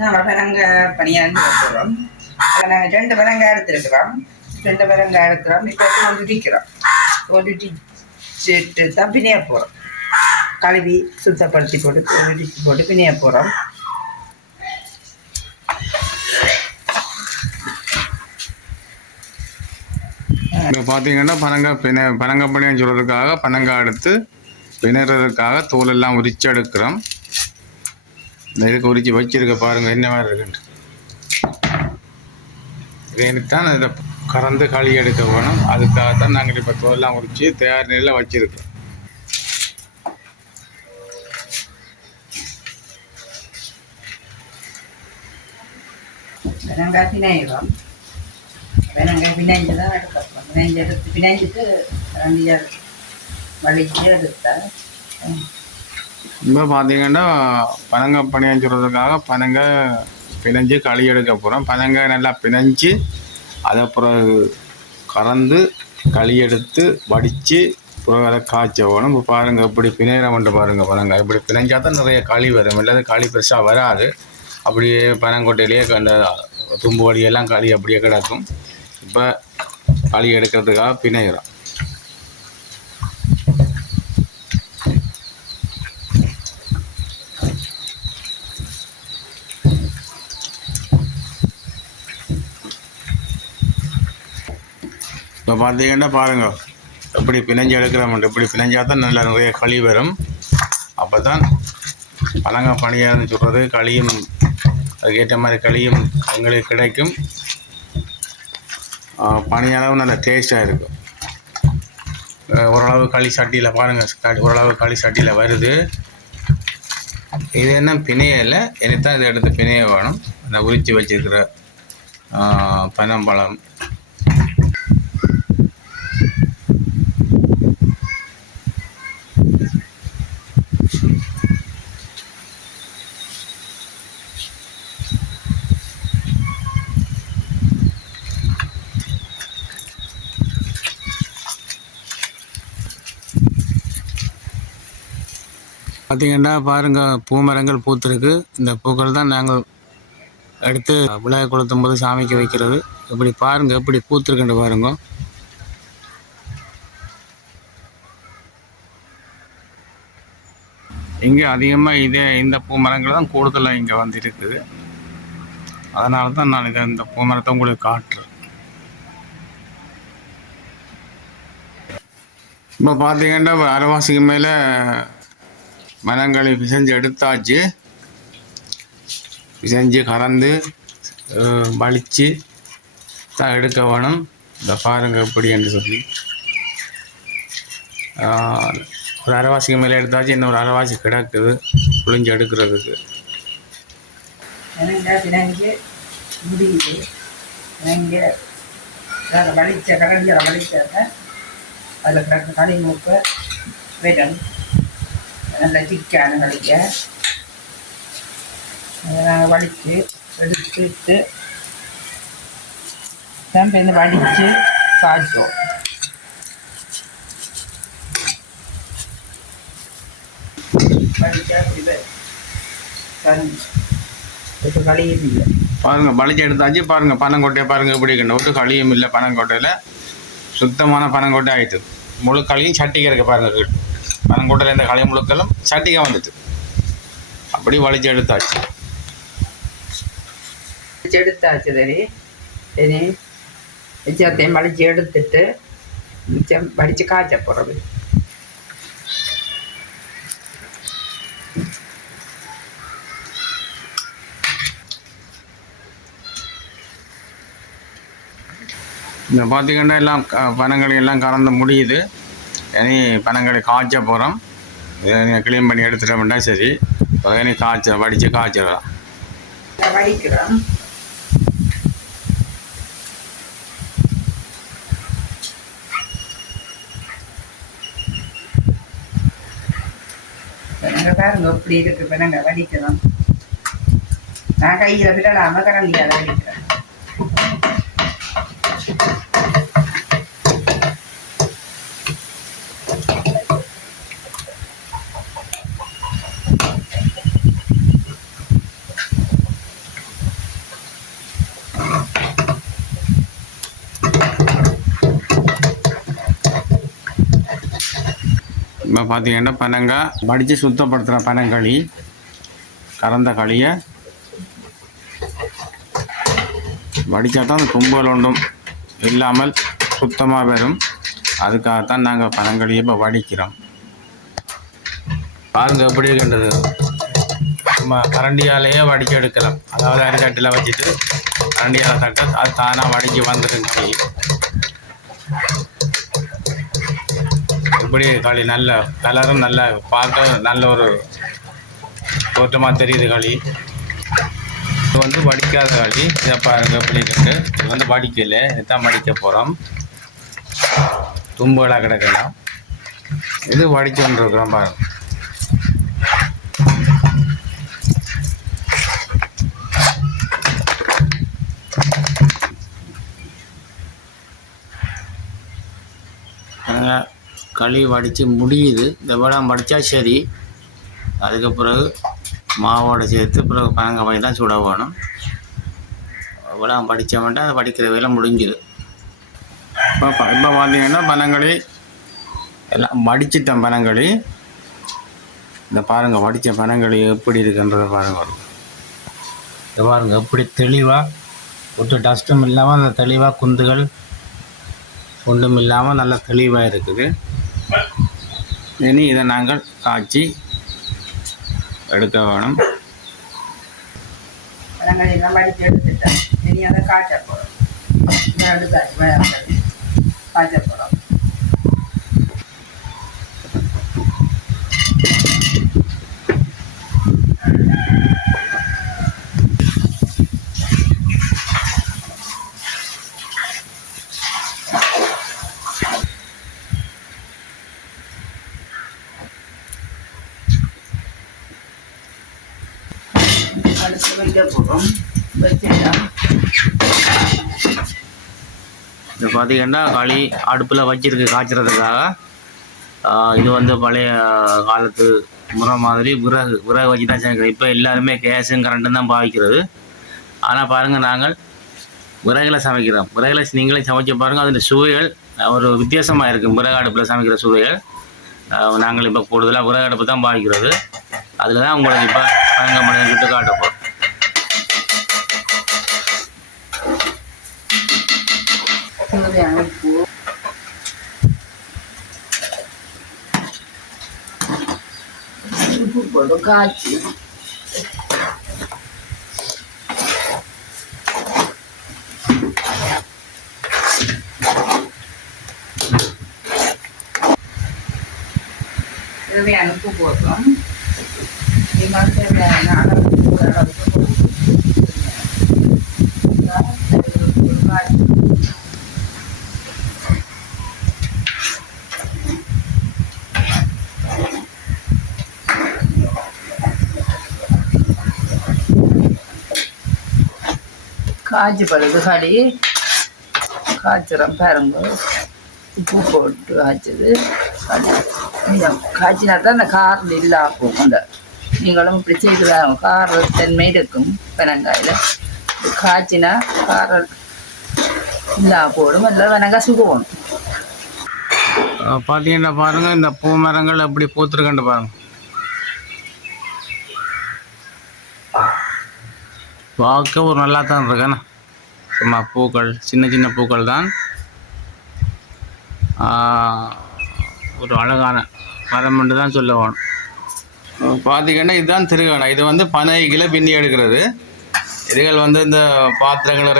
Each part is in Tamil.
நாங்கள் பெரங்காய் பணியாண்டு போடுறோம். அதை நாங்கள் 2 பெரங்காய் எடுத்துருக்குறோம். 2 பெரங்காய் எடுக்கிறோம். இப்போ உருட்டிக்கிறோம். உருட்டிட்டு தான் பிணைய போகிறோம். கழுவி சுத்தப்படுத்தி போட்டு உருட்டி போட்டு பிணைய போகிறோம். இப்போ பார்த்தீங்கன்னா பனங்காய் பணியான்னு சொல்கிறதுக்காக பனங்காய் எடுத்து பிணைறதுக்காக தோலெல்லாம் உரிச்சு எடுக்கிறோம். இந்த இதுக்கு உரிச்சு வச்சிருக்க பாருங்கள் என்ன மாதிரி இருக்குன்ட்டு. இதுதான் இதை கறந்து களி எடுக்க வேணும். அதுக்காகத்தான் நாங்கள் இப்போ தோலெல்லாம் உரித்து தயார் நிலையில் வச்சுருக்கோம். வெங்காயம் பிணையிடும். வெங்காயம் பிணைஞ்சு தான் எடுக்கப்போம். பிணைஞ்சிட்டு வலிச்சு எடுத்தால் இப்போ பார்த்தீங்கன்னா பனங்காய் பணியான்னு சொல்கிறதுக்காக பனங்காய் பிணைஞ்சு களி எடுக்க போகிறோம். பனங்காய் நல்லா பிணைஞ்சு அதை பிறகு கறந்து களி எடுத்து வடித்து பிறகு அதை காய்ச்ச வேணும். இப்போ பாருங்கள் இப்படி பிணையிறமன்ட்டு பாருங்கள். பனங்காய் இப்படி பிணைஞ்சால் தான் நிறைய களி வரும். இல்லாத களி பெருசாக வராது. அப்படியே பனங்கொட்டையிலேயே அந்த தும்பு வழியெல்லாம் களி அப்படியே கிடக்கும். இப்போ களி எடுக்கிறதுக்காக பிணைகிறோம். இப்போ பார்த்தீங்கன்னா பாருங்கள் எப்படி பிணைஞ்சு எடுக்கிறோம்ட்டு. இப்படி பிணைஞ்சால் தான் நல்லா நிறைய களி வரும். அப்போ தான் பனங்காய் பணியான்னு சொல்கிறது களியும் அதுக்கேற்ற மாதிரி களியும் எங்களுக்கு கிடைக்கும். பனியளவு நல்ல டேஸ்ட்டாக இருக்கும். ஓரளவு களி சட்டியில் பாருங்கள், ஓரளவு களி சட்டியில் வருது. இது என்ன பிணையலை, எனத்தான் இதை எடுத்து பிணைய வேணும். அந்த உரித்து வச்சுருக்கிற பனம்பழம் பார்த்திங்கன்னா பாருங்கள், பூமரங்கள் பூத்துருக்கு. இந்த பூக்கள் தான் நாங்கள் எடுத்து விழா கொளுத்தும் போது சாமிக்கு வைக்கிறது. இப்படி பாருங்கள் எப்படி பூத்துருக்குன்னு பாருங்க. இங்கே அதிகமாக இந்த பூமரங்கள் தான் கூடுதலாக இங்கே வந்து இருக்குது. அதனால தான் நான் இந்த பூமரத்தை உங்களுக்கு காட்டுறேன். இப்போ பார்த்தீங்கன்னா அரைவாசிக்கு மேலே மரங்களை பிசைஞ்சு எடுத்தாச்சு. பிசைஞ்சு கறந்து வலித்து தான் எடுக்க வேணும். இந்த பாருங்கள் எப்படி என்று சொல்லி ஒரு அரைவாசிக்கு மேலே எடுத்தாச்சு. இன்னொரு அரைவாசி கிடக்குது புளிஞ்சு எடுக்கிறதுக்கு. பிணைஞ்சு முடியுது. வலிச்சாக்க அதில் கிடக்கு களி மூக்க வேணும். நல்லா திக்கான களிக்க நாங்கள் வலித்து எடுத்துட்டு தான் இந்த வடித்து காய்ச்சோம். வடித்தா இப்போ களியும் இல்லை. பாருங்கள் வலிச்சு எடுத்தாச்சு. பாருங்கள் பனங்கொட்டையை பாருங்கள் எப்படி இருக்கணும். ஒரு களியும் இல்லை. பனங்கொட்டையில் சுத்தமான பனங்கொட்டை ஆகிட்டு முழு களியும் சட்டிக்கு இருக்க பாருங்கள். பனங்கொட்டையில் இந்த களி முழுக்களும் சட்டிக்காக வந்துட்டு அப்படி வலிச்சு எடுத்தாச்சு. சரி இனி மிச்சத்தையும் வலிச்சு எடுத்துட்டு மிச்சம் வடித்து காய்ச்ச போகிறது. இந்த பார்த்திங்கன்னா எல்லாம் பனங்களை எல்லாம் கறந்து முடியுது. இனி பனங்களை காய்ச்ச போகிறோம். இதை க்ளீன் பண்ணி எடுத்துட்டோம்னா சரி. இனி வடித்து காய்ச்சிடலாம். வடிக்கிறோம். பாருங்க இப்படி இருக்கு. இப்போ நாங்கள் வடிக்கிறோம். நான் கையில் விடலாமல் கரண்டியால் வடிக்கிறேன். இப்போ பார்த்தீங்கன்னா பனங்காய் வடித்து சுத்தப்படுத்துகிற பனங்களி கறந்த களியை வடித்தா தான் அந்த தும்பல் ஒன்றும் இல்லாமல் சுத்தமாக வரும். அதுக்காகத்தான் நாங்கள் பனங்களியை இப்போ வடிக்கிறோம். பாருங்கள் எப்படி இருக்கின்றது. நம்ம கரண்டியாலேயே வடிக்க எடுக்கலாம். அதாவது அரிக்கட்டில் வச்சுட்டு கரண்டியால் தட்ட அது தானாக வடிக்க வந்துடும் களி. இப்படி களி நல்ல கலரும் நல்ல பார்க்க நல்ல ஒரு தோற்றமாக தெரியுது களி. இது வந்து வடிக்காத களி. இதை பாருங்கள் எப்படி இருக்குது. இது வந்து வடிக்கலை, இதுதான் வடிக்க போகிறோம். தும்புகளாக கிடக்கலாம். இது வடித்து கொண்டிருக்கிறோம் பாருங்கள். களி வடித்து முடியுது. இந்த விடம் வடித்தா சரி. அதுக்கு பிறகு மாவோடு சேர்த்து பிறகு பனங்காய் தான் சுட வேணும். விடம் வடித்த வேண்டாம், அதை வடிக்கிற வேலை முடிஞ்சுது. இப்போ பார்த்தீங்கன்னா பனங்களி எல்லாம் வடிச்சிட்டேன். பனங்களி இந்த பாருங்கள், வடித்த பனங்களி எப்படி இருக்குன்றதை பாருங்கள். இதை பாருங்கள் எப்படி தெளிவாக ஒட்டு டஸ்ட்டும் இல்லாமல் அந்த தெளிவாக குந்துகள் ஒன்றும் இல்லாமல் நல்லா தெளிவாக இருக்குது. இனி இதை நாங்கள் காய்ச்சி எடுக்க வேணும். பனங்களி எல்லாம் வடித்து எடுத்துட்டேன். இனி அதை காய்ச்ச போகிறோம். காய்ச்ச போகிறோம். வைக்க போகிறோம். வச்சுட்டோம். இது பார்த்தீங்கன்னா களி அடுப்பில் வச்சிருக்கு காய்ச்சறதுக்காக. இது வந்து பழைய காலத்து முறை மாதிரி விறகு வச்சு தான் சேர்க்குறோம். இப்போ எல்லாருமே கேஸும் கரண்ட்டும் தான் பாவிக்கிறது. ஆனால் பாருங்கள், நாங்கள் விறகுல சமைக்கிறோம். விறகுல நீங்களே சமைச்சு பாருங்கள். அதில் சுவைகள் ஒரு வித்தியாசமாக இருக்குது. விறகு அடுப்பில் சமைக்கிற சுவைகள். நாங்கள் இப்போ கூடுதலாக விறகு அடுப்பு தான் பாவிக்கிறது. அதில் தான் உங்களுக்கு இப்போ பனங்காய் மணி விட்டு காட்டப்போம். உப்பு போட்டு காய்ச்சி தேவையான உப்பு போட்டோம். தேவையான அளவுக்கு காய்ச்சி பழுது களி காய்ச்சிறோம் பாருங்க. உப்பு போட்டு காய்ச்சது கொஞ்சம் காய்ச்சினா தான் அந்த காரம் இல்லாமல் அந்த நீங்களும் இப்படி செய்து கார தன்மை இருக்கும். பனங்காயில் காய்ச்சினா காரம் இல்லாமல் போடும். இல்லை வெனங்காய் சுடுவோம். பார்த்தீங்கன்னா பாருங்கள், இந்த பூ மரங்கள் எப்படி பூத்துருக்கண்டு பாருங்கள். பார்க்க ஒரு நல்லா தான் இருக்கேண்ணா. சும்மா பூக்கள் சின்ன சின்ன பூக்கள் தான். ஒரு அழகான மரம் என்று தான் சொல்ல வேணும். பார்த்தீங்கன்னா இதுதான் திருகணை. இது வந்து பனைகளை பின்னி எடுக்கிறது. இதுகள் வந்து இந்த பாத்திரங்களை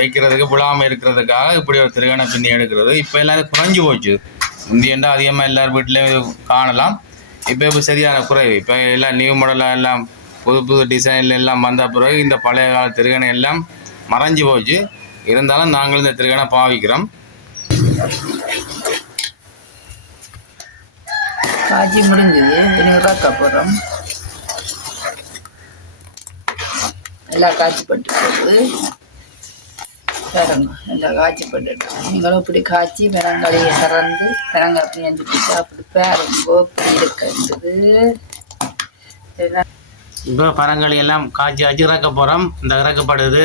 வைக்கிறதுக்கு விழாமல் இருக்கிறதுக்காக இப்படி ஒரு திருகணை பின்னி எடுக்கிறது. இப்போ எல்லோரும் குறைஞ்சி போச்சு. முந்தியண்டா அதிகமாக எல்லார் வீட்டிலையும் காணலாம். இப்போ சரியான குறைவு. இப்போ எல்லாம் நியூ மாடலாக எல்லாம் புது டிசைனில் எல்லாம் வந்த பிறகு இந்த பழைய கால திருகணை எல்லாம் மறைஞ்சி போச்சு. இருந்தாலும் நாங்கள் இந்த திருகணை பாவிக்கிறோம். காய்ச்சி முடிஞ்சது. இறக்க போகிறோம். எல்லாம் காய்ச்சி பட்டு போகுது பாருங்க. எல்லாம் காய்ச்சி பட்டுட்டோம். நீங்களும் இப்படி காய்ச்சி பனங்காயை கறந்து பனங்காய் அப்படி அஞ்சு பிடிச்சா அப்படி பாருங்கோ இப்படி இருக்கிறது. இப்போ பனங்களி எல்லாம் காய்ச்சி வச்சு இறக்க போகிறோம். இந்த இறக்கப்படுது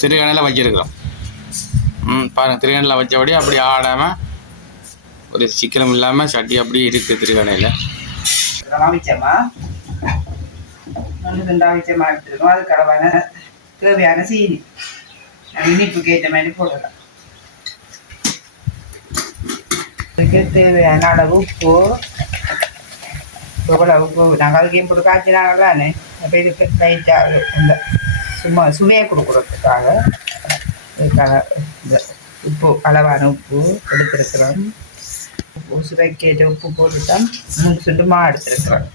திருகணையில் வச்சுருக்கிறோம். பாருங்கள், திருகணையில் வச்சபடி அப்படி ஆடாமல் ஒரு சீக்கிரம் இல்லாமல் சட்டி அப்படியே இருக்குது திருவண்ணையில். அவிச்சமா ஒன்று ரெண்டு அவிச்சமா எடுத்துருக்கோம். அது கடவான தேவையான சீனி இனிப்புக்கு ஏற்ற மாதிரி போடலாம். அதுக்கு தேவையான அளவு உப்பு, உப்பு நாங்கள் அதுக்கு போட்டு காய்ச்சினாங்களானே. அப்போ இதுக்கு லைட்டாக இந்த சும்மா சுவையை கொடுக்குறதுக்காக இதுக்காக இந்த உப்பு அளவான உப்பு எடுத்துருக்குறோம். உப்பு சுவைக்கேற்ற உப்பு போட்டுதான் 3 சுண்டு மா எடுத்துருக்குறோம்.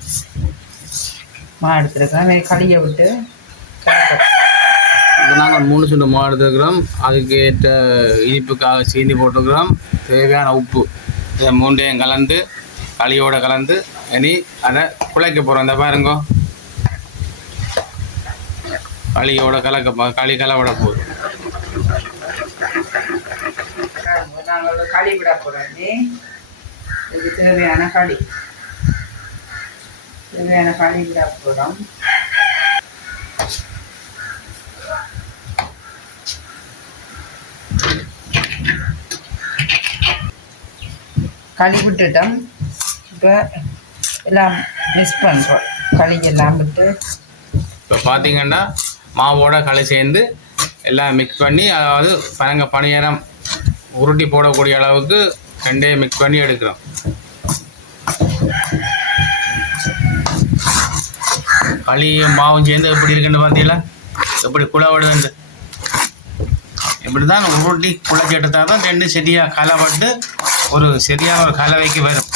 களியை விட்டு நாங்கள் 3 சுண்டு மா எடுத்துருக்குறோம். அதுக்கு ஏற்ற இனிப்புக்காக சீனி போட்டுக்கிறோம். தேவையான உப்பு இதை 3ஐயும் கலந்து களியோடு கலந்து இனி அதை குழைக்க போகிறோம். இந்த பாருங்க, களியோட களி கலவிட போகுது. நாங்கள் களி விட போகிறோம். இதுக்கு தேவையான களி விட போகிறோம். களி விட்டுட்டோம். இப்போ எல்லாம் மிக்ஸ் பண்ணுறோம். களி எல்லாம் விட்டு இப்போ பார்த்தீங்கன்னா மாவோட களி சேர்ந்து எல்லாம் மிக்ஸ் பண்ணி, அதாவது பணியாரம் உருட்டி போடக்கூடிய அளவுக்கு ரெண்டையும் மிக்ஸ் பண்ணி எடுக்கிறோம். களியும் மாவும் சேர்ந்து எப்படி இருக்குன்னு பார்த்தீங்களா? எப்படி குழவிடுது. இப்படி தான் உருட்டி குழச்சி எடுத்தால் தான் ரெண்டு சரியாக கலப்பட்டு ஒரு சரியான ஒரு கலவைக்கு வரும்.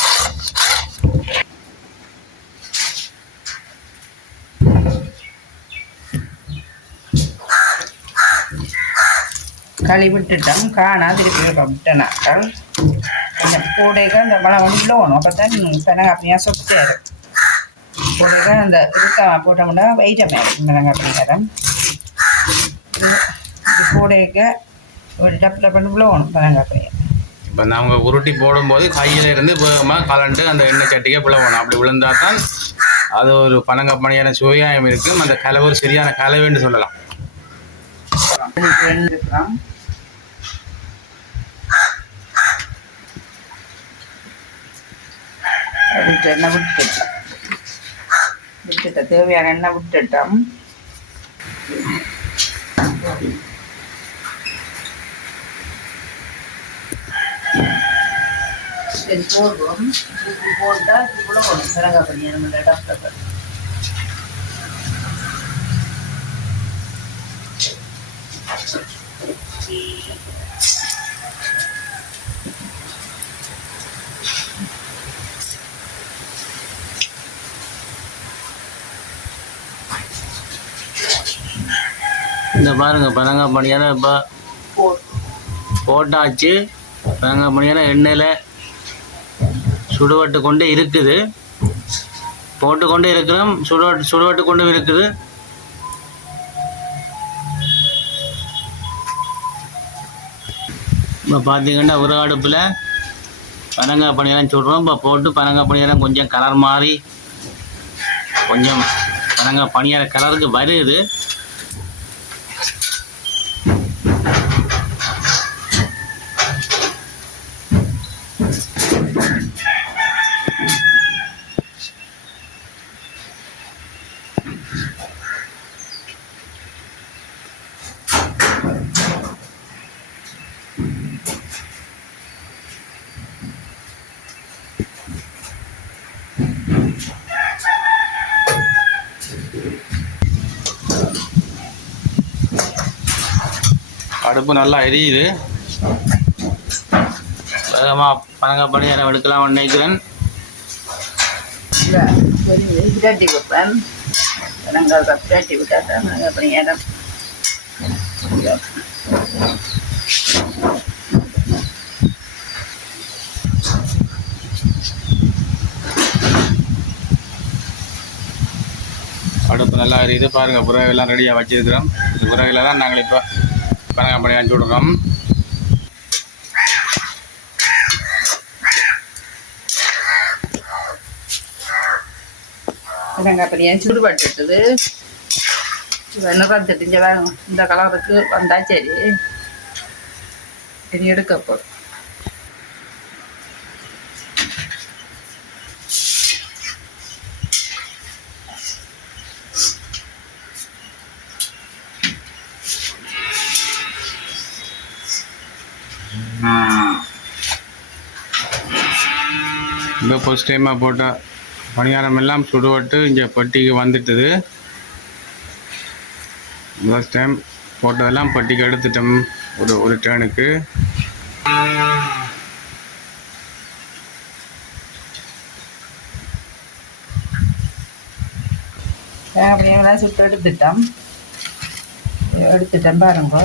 களி விட்டுட்டோம். காணா திருப்பி விட்டனாக்கள் கொஞ்சம் கூடைக்கு அந்த மழை விடணும். அப்போ தான் பெனங்க அப்படியா சொட்டாரு. கூடைக்கு அந்த இருக்காம போட்டோம்னா வெயிட்டமே இருக்கும். பெனங்க அப்படிங்கிறோம் கூடைக்கு ஒரு டப்பில் பண்ணி விடணும். பெனங்க அப்படியே இப்போ நாங்கள் உருட்டி போடும்போது கையில் இருந்து வேகமாக கலண்டு அந்த எண்ணெய் சட்டிக்கே விழணும். அப்படி விழுந்தால் தான் அது ஒரு பணியான சுவையாயம் இருக்கும். அந்த கலவை ஒரு சரியான கலவைன்னு சொல்லலாம். எண்ணெய் விட்டுட்ட தேவையான எண்ணெய் விட்டுட்டோம். சரி போடுவோம். உப்பு போட்டால் இவ்வளோ ஒன்று சிறகா பண்ணி நம்ம டாக்டர் இந்த பாருங்க, பனங்காய் பணியாரம் இப்போ போட்டாச்சு. பனங்காய் பணியாரம் எண்ணெயில் சுடுவட்டு கொண்டு இருக்குது. போட்டு கொண்டு இருக்கிறோம். சுடுவட்டு கொண்டு இருக்குது. இப்போ பார்த்தீங்கன்னா ஒரு அடுப்பில் பனங்காய் பணியாரம் சுடுறோம். இப்போ போட்டு பனங்காய் பணியாரம் கொஞ்சம் கலர் மாறி கொஞ்சம் பனங்காய் பணியார கலருக்கு வருது. அடுப்பு நல்லா எரியுது. வேகமாக பனங்காய் பணியாரம் எடுக்கலாம் நினைக்கிறேன். விட்டாட்டி வைப்பேன். பனங்காய் விட்டாட்டி விட்டாட்டா பனங்காய் பணியாரம் அடுப்பு நல்லா எரியுது. பாருங்கள், புறாவெல்லாம் ரெடியாக வச்சுருக்கிறோம். இந்த புறாவில் தான் நாங்கள் இப்போ பனங்காய் பணியாரம் சுடுறோம். பனங்காய் பணியாரம் சுடுபட்டுட்டுது. வெண்ணெய் தெரிஞ்சலாம் இந்த கலருக்கு வந்தா சரி. சரி எடுக்க போதும். இந்த ஃபர்ஸ்ட் டைமாக போட்ட பணியாரம் எல்லாம் சுடுபட்டு இங்கே பெட்டிக்கு வந்துட்டுது. ஃபர்ஸ்ட் டைம் போட்டதெல்லாம் பெட்டிக்கு எடுத்துட்டோம் ஒரு டேனுக்கு. அப்படியே சுட்டு எடுத்துட்டேன் பாருங்க.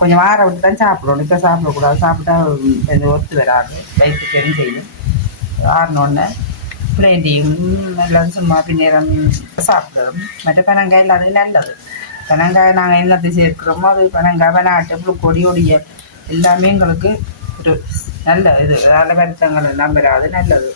கொஞ்சம் வார விட்டு தான் சாப்பிடணும். இப்போ சாப்பிடக்கூடாது, சாப்பிட்டா கொஞ்சம் ஒத்து வராது, வயிற்று பெரும் செய்யும். ஆறினோடனே பிளேண்டியும் நல்லா சும்மா பின்னேரம் சாப்பிடுறோம். மற்ற பனங்காய் இல்லாதது நல்லது. பனங்காய் நாங்கள் எல்லாத்தையும் சேர்க்கிறோமோ அது பனங்காய் பனாட்டு புழுக்கொடி ஒடிய எல்லாமே எங்களுக்கு ஒரு நல்ல இது. நல்ல வருத்தங்கள் எல்லாம் வராது, நல்லது.